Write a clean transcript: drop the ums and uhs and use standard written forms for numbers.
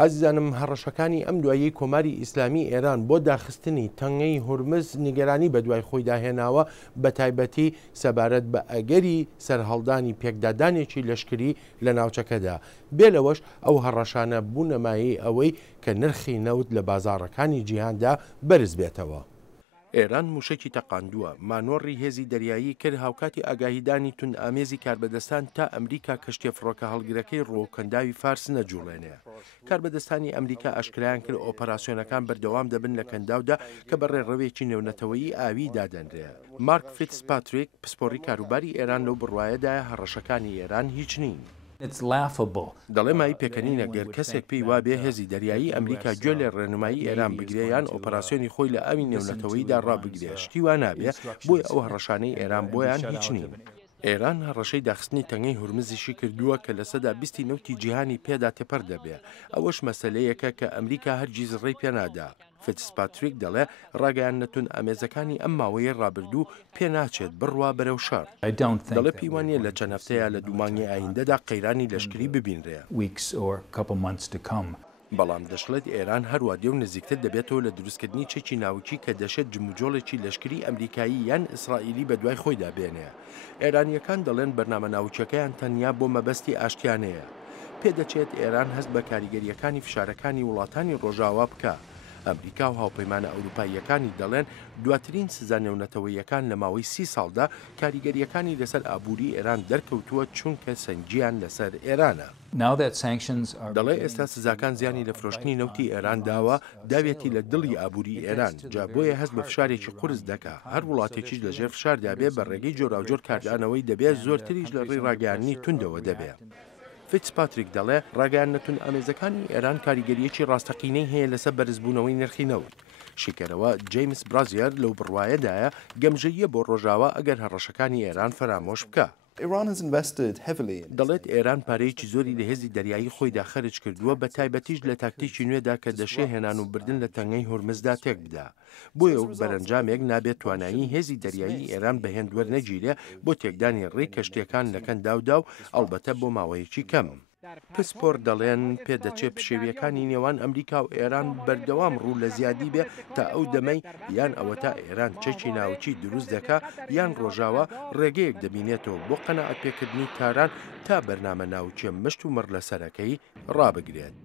ئازیزانم هەڕەشەکانی ئەم دوایی کۆماری ئیسلامی ئێران بۆ داخستنی تەنگەی هورمز نیگەرانی بە دوای خۆی داهێناوە بە تایبەتی سەبارەت بە ئەگەری سەرهەڵدانی پێکدادانێکی لەشکری لە ناوچەکەدا بێ لەوەش ئەو هەڕەشانە بوونەمایی ئەوەی کە نرخی نەوت لە بازاڕەکانی جیهاندا بەرز بێتەوە. ئێران موشکی تەقاندووە مانۆڕی هێزی دەریایی کرد هاوکاتی ئاگاهیدانی تون ئامێزی کاربەدەستان تا ئەمریکا کەشتێ فڕۆکە هەڵگرەکەی ڕۆکەنداوی فارس نەجوڵێنێ. کاربەدەستانی ئەمریکا ئاشکرایان کرد ئۆپەراسیۆنەکان بەردەوام دەبن لە کەنداودا کە بە ڕێڕەوێکی نێونەتەوەیی ئاوی دادەنرێ. مارک فیتزپاتریک پسپۆڕی کاروباری ئێران لەو بڕوایەدایە هەڕەشەکانی ئێران هیچ نین. دەڵێ مای پێکەنینە گەر کەسێک پێی وابێ هێزی دەریایی ئەمریکا گوێ لێ ڕێنمایی ئێران بگرێیان ئۆپەراسیۆنی خۆی لە ئاوی نێونەتەوەییدا ڕابگرێ شتی وا نابێ بۆی ئەو هەڕەشانەی ئێران بۆیان هیچ نین. ئێران هەڕەشەی داخستنی تەنگەی هورمزیشی کردووە کە لە سەدا بیستی نەوتی جیهانی پێدا تێپەر دەبێ ئەوەش مەسەلەیەکە کە ئەمریکا هەرگیز ڕێی پێنادا. فیتزپاتریک دەڵێ ڕاگەیان نەتون ئامێزەکانی ئەم ماوەیە ڕابردوو پێ ناچێت بڕوا بەرەو شەڕ. دەڵێ پەیوانیە لە چەند هەفتەیە لە دوومانگی ئایندەدا قەیرانی لەشکری ببینرێ. بەڵام دەشڵێت ئێران هەروە دێو نزیکتر دەبێتەوە لە دروستکردنی چێکی ناوچی کە دەشێت جموجۆڵێکی لەشکری ئەمریکایی یان ئیسرائیلی بە دوای خۆیدا بێنێ. ئێرانیەکان دەڵێن بەرنامە ناوچەکەیان تەنیا بۆ مەبەستی ئاشتیانەیە. پێدەچێت ئێران هەست بە کاریگەریەکانی فشارەکانی وڵاتانی ڕۆژاوا بکە. ئەمریکا و هاوپەیمانە ئەوروپاییەکانی دەڵێن دواترین سزا نێونەتەوەیەکان لە ماوەی 30 ساڵدا کاریگەریەکانی لەسەر ئابووری ئێران دەرکەوتووە چونکە سەنگیان لەسەر ئێرانە. دەڵێ ئێستا سزاکان زیانی لە فرۆشتنی نەوتی ئێران داوە داوێتی لە دڵی ئابووری ئێران جا بۆیە هەست بە فشارێکی قورس دەکا هەر وڵاتێکیش لەژێر فشاردا بێ بە ڕێگەی جۆراوجۆر کاردانەوەی دەبێت زۆرتریش لە ڕێی ڕاگەیاندنی توندەوە دەبێت. فیتزپاتریک دەڵێ ڕاگەیان نەتون ئامێزەکانی ئێران کاریگەریەکی ڕاستەقینەی هەیە لەسەر بەرزبوونەوەی نرخی نەوت. شیکەرەوە جەیمس برازیەر لەو بڕوایەدایە گەمژەیە بۆ ڕۆژاوا ئەگەر هەڕەشەکانی ئێران فەرامۆش بکە. دەڵێت ئێران پارەیەکی زۆری لە هێزی دەریایی خۆیدا خەرج کردووە بە تایبەتیش لە تاکتیکی نوێدا کە دەشێ هێنان و بردن لە تەنگەی هورمزدا تێک بدا. بۆیە ئەو بەرەنجامێک نابێت توانایی هێزی دەریایی ئێران بەهێن وەرنەگیرێ بۆ تێکدانی ڕێی کەشتیەکان لە کەنداودا و ئەڵبەتە بۆ ماوەیەکی کەم. پسپۆر دەڵێن پێدەچێت پشێویەکانی نێوان ئەمریکا و ئێران بەردەوام ڕوو لە زیادی بێ تا ئەو دەمەی یان ئەوە تا ئێران چەکی ناوچی دروست دەکا یان ڕۆژاوا ڕێگەیەک دەبینێتەوە بۆ قەنەعەت پێکردنی کاران تا بەرنامە ناوچیە مشت و مڕ لەسەرەکەی ڕابگرێت.